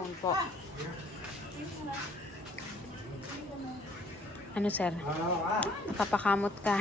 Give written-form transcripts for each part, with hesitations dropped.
phone po. Ano, sir? Napapakamot ka.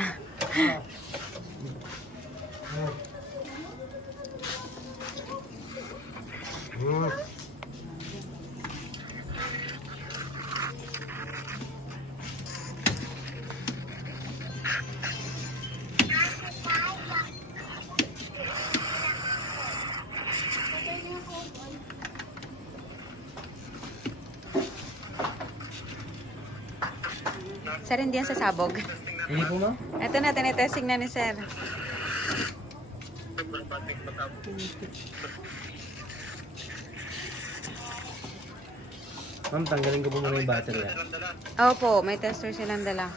Sir, hindi yan sasabog. Hindi po, ma'am? Ito na, tinetesting na ni sir. Ma'am, tanggalin ko po muna yung battery. Opo, may tester silang dala.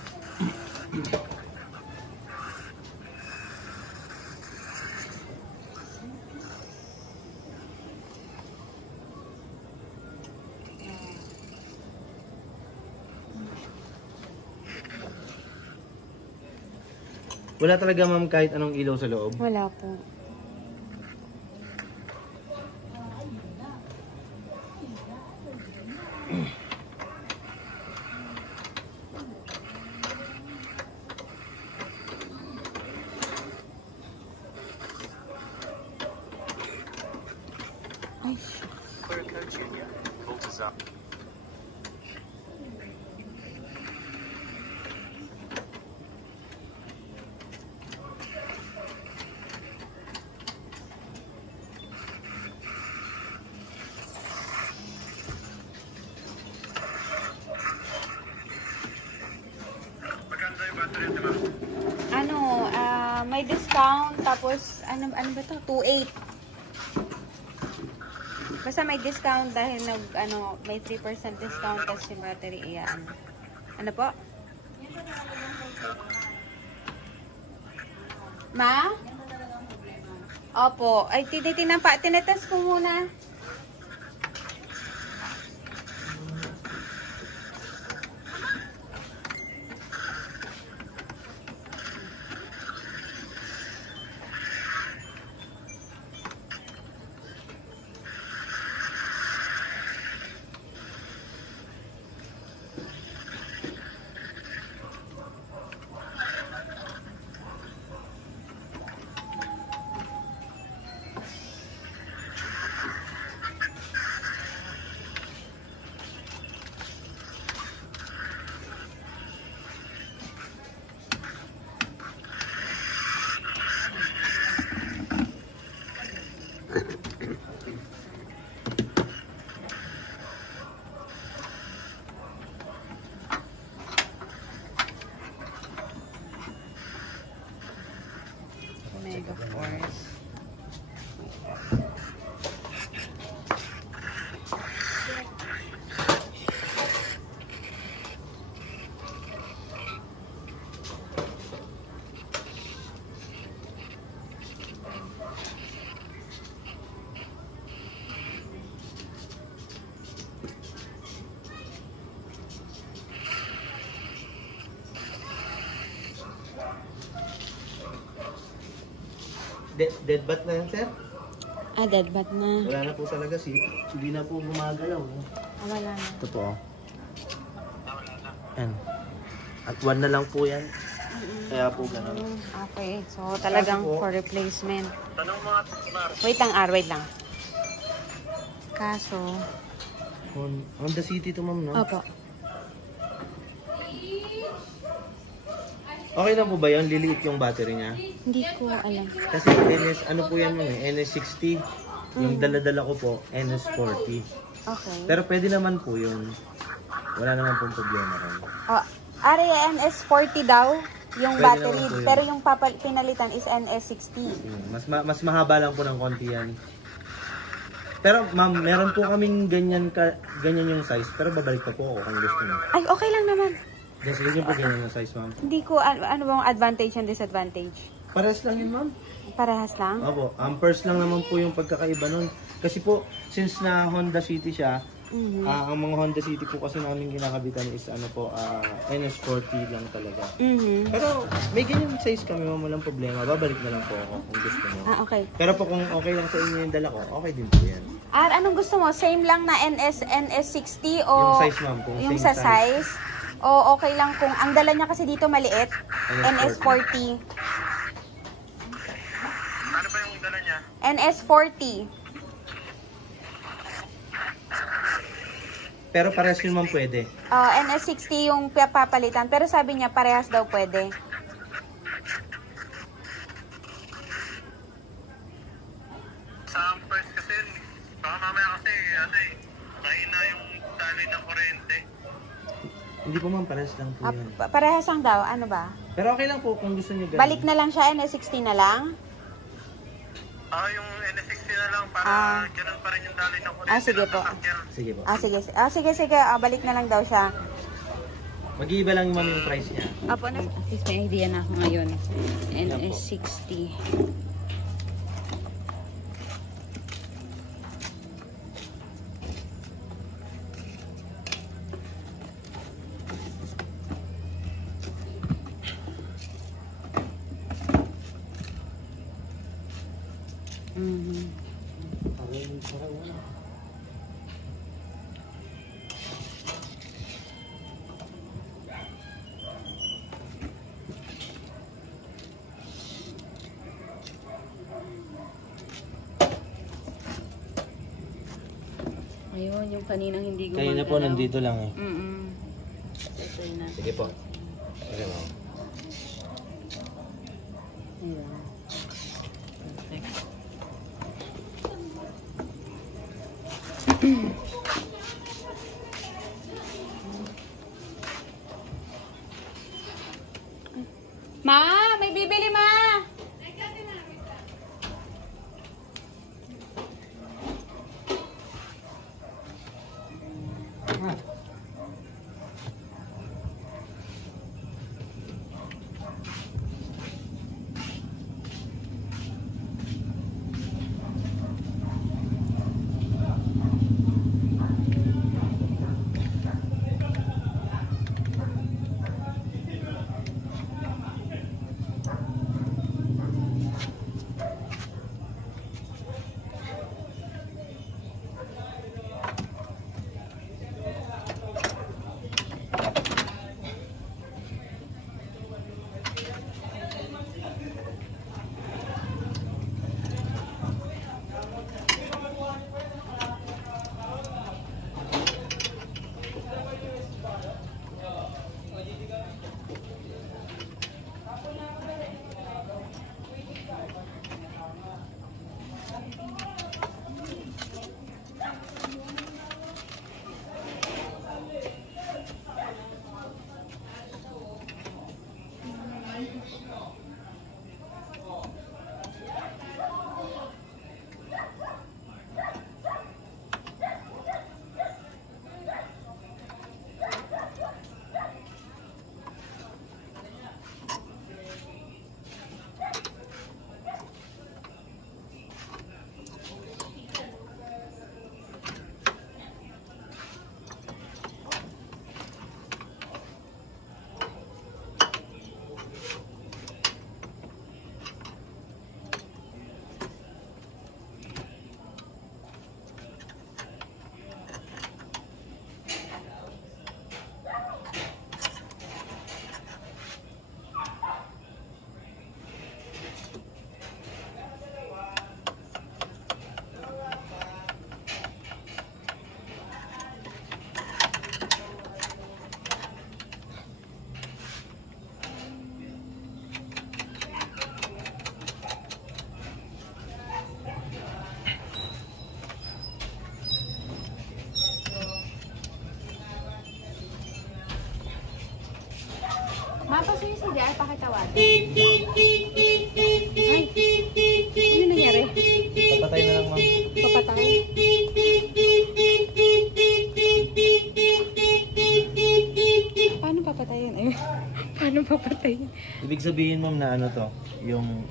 Wala talaga, ma'am, kahit anong ilaw sa loob? Wala po. Ay. Clear code Junior. Vault is up. Ano, may discount tapos ano ba to? 2.8. Basta may discount dahil may 3% discount tapos yung battery iyan. Ano po? Ma? Opo. Ay, tinetest ko muna. Mega Force. Dead bat na yan, sir? Dead bat na. Wala na po talaga, hindi na po gumagalaw. Wala na. Ito po. Yan. At 1 na lang po yan. Kaya po ganun. Okay, so talagang for replacement. Wait lang. Kaso, Honda City to, ma'am, no? opo. Okay lang po ba yan? Liliit yung battery niya? Hindi ko alam. Kasi ano po yan, ma'am, NS60. Yung dala-dala ko po, NS40. Okay. Pero pwede naman po yun. Wala naman pong problema rin. NS40 daw yung Pwede battery, naman po yun. pero yung pinalitan is NS60. Mas mahaba lang po ng konti yan. Pero ma'am, meron po kaming ganyan yung size. Pero babalik pa po ako kung gusto niyo. Ay, okay lang naman. Yes, ganyan po ganyan yung size, ma'am. Hindi ko, ano bang advantage and disadvantage? Parehas lang yun, ma'am. Parehas lang? Opo, amperes lang naman po yung pagkakaiba nun. Kasi po, since na Honda City siya, ang mga Honda City po kasi namin kinakabitan is NS40 lang talaga. Pero may ganyan size kami, ma'am, walang problema. Babalik na lang po ako kung gusto niyo. Okay. Pero po kung okay lang sa inyo yung dala ko, okay din po yan. Anong gusto mo? Same lang na NS60 o Yung size, ma'am, kung yung same sa size? O okay lang kung ang dala niya kasi dito maliit, NS40. NS40. Ano ba yung dala niya? NS40. Pero parehas yun, ma'am, pwede. NS60 yung papalitan, pero sabi niya parehas daw pwede. Sa Ampers kasi, baka mamaya kasi, mahina yung daloy ng kuryente. Hindi po, ma'am, parehas lang po yan. Parehas lang daw, ano ba? Pero okay lang po kung gusto niyo ganun. Balik na lang siya, NS60 na lang? Yung NS60 na lang para ganun pa rin yung daloy ng kuryente. Sige po. Sige po. Sige. Balik na lang daw siya. Mag-iiba lang, ma'am, yung price niya. Apo, at least may idea na ako ngayon. Yan po. NS60. Ayun, yung kaninang hindi gumagalaw. Kanina po, nandito lang eh. Ito na. Sige po. Sige, ma'am. Ayun. Perfect. Ma, may bibili, ma! Mapos yung CDR, pakitawad. Ay, ano nangyari? Papatay na lang, ma'am. Papatay? Paano papatayin? Ay, paano papatayin? Ibig sabihin, ma'am, na ano to, yung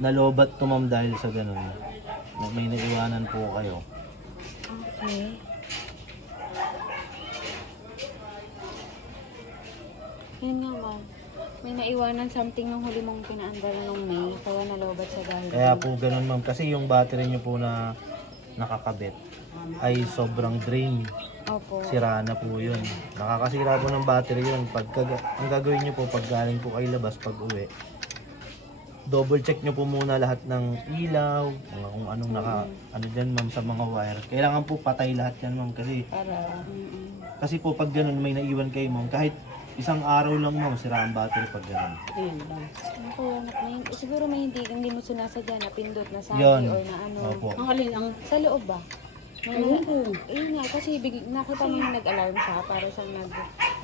nalobat to, ma'am, dahil sa ganun. May naiwanan po kayo. Okay. Yun nga, ma'am. May naiwanan something nung huli mong pinaandar nung May, kaya nalobat sa dahil. Kaya po ganun ma'am, kasi yung battery nyo po na nakakabit ay sobrang drain. Opo. Sira na po yun. Nakakasira po ng battery yun. Ang gagawin nyo po pag galing po kayo labas pag uwi, double check nyo po muna lahat ng ilaw, kung anong ano dyan ma'am sa mga wire. Kailangan po patay lahat yan ma'am kasi po pag ganun may naiwan kayo ma'am, kahit isang araw lang ma'am, sira ang battery pag ganun. Ako, siguro may hindi mo sinasadya na pindot na sabi Yun. or na ano. Opo. Ang alin ang Sa loob ba? Ayun nga, kasi nakita mo yung nag-alarm siya para sa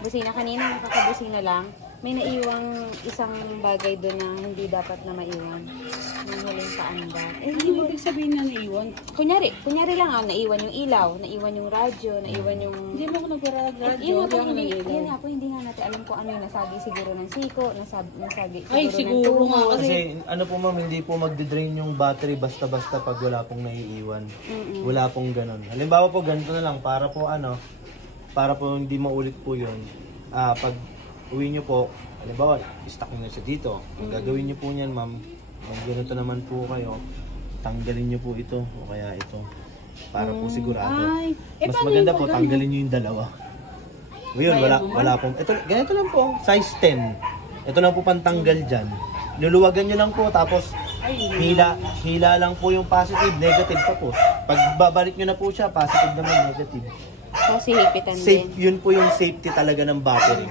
busina. Kanina nakakabusina lang. May naiwang isang bagay doon na hindi dapat na maiwan. Nung huling paandar. hindi mo ibig sabihin na naiwan. Kunyari lang naiwan yung ilaw, naiwan yung radyo, naiwan yung... Hindi mo ako nagradyo. Yun nga po, yun nga po, hindi nga natin alam kung ano yung nasagi siguro ng siko, nasagi Ay, siguro nga kasi Kasi ano po ma'am, hindi po magde-drain yung battery basta-basta pag wala pong naiiwan. Wala pong ganun. Halimbawa po ganito na lang para po hindi maulit po yun. Pag uwi nyo po, halimbawa, stock nyo na siya dito. Ang gagawin nyo po niyan ma'am, kung ganito naman po kayo, tanggalin nyo po ito o kaya ito. Para po sigurado. Ay, Mas paano maganda yung po, pag- tanggalin nyo yung dalawa. Ngayon, wala pong, ito, ganito lang po, size 10. Ito lang po pantanggal dyan. Luluwagan nyo lang po, tapos hila lang po yung positive, negative tapos. Pag babalik nyo na po siya, positive naman, negative. Kasi hipitan Safe, din. yun po yung safety talaga ng battery.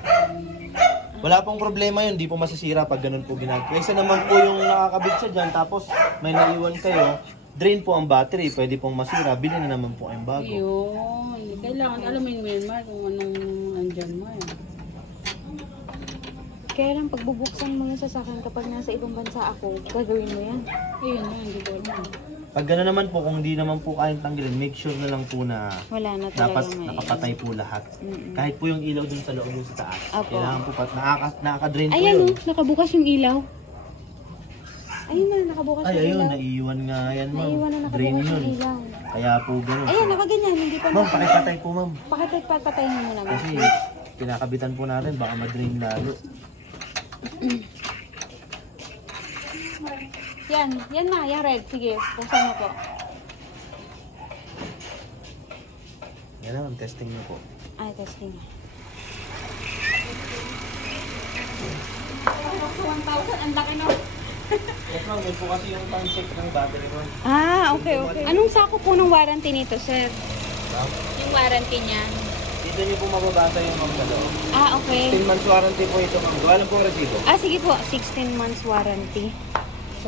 Wala pong problema yun, di po masisira pag ganun po ginagawa. Kaysa naman po yung nakakabit siya dyan, tapos may naiwan kayo, drain po ang battery, pwede pong masira, bilhin na naman po kayong bago. yun. Kailangan alamin mo yun, Mar, kung anong andyan mo. Kaya lang, pagbubuksan mo yung sasakyan kapag nasa ibang bansa ako, gagawin mo yan. Ayun, hindi ko alam. Pag gano'n naman po, kung di naman po kayang tanggalin, make sure na lang po na Wala na dapat talaga may... nakapatay po lahat. Kahit po yung ilaw dun sa loob dun sa taas. Apo. Kailangan po, nakaka-drain po Ayan yun. nakabukas yung ilaw. Ayun na, nakabukas Ay, yung ayun, ilaw. naiiwan nga yan, ma'am. Naiwan na Drain nakabukas yun. yung ilaw. Kaya po gano'n. Ayan, nakaganyan, hindi pa Ma'am, pakipatay po, ma'am. Pakipatayin mo muna. Kasi pinakabitan po natin, baka ma-drain lalo. Yan na, yan red. Sige, buksan mo po. Yan na, ma'am, testing niyo po. Ay, testing. 1,000, ang laki na. Yes, ma'am, yun po kasi yung time-check ng battery, ma'am. Okay. Anong sako po ng warranty nito, sir? Yung warranty niya. Dito niyo po mababasa yung ma'am sa loob. Okay. 10 months warranty po ito, ma'am. Gawa lang po ang resibo. Sige po, 16 months warranty. So,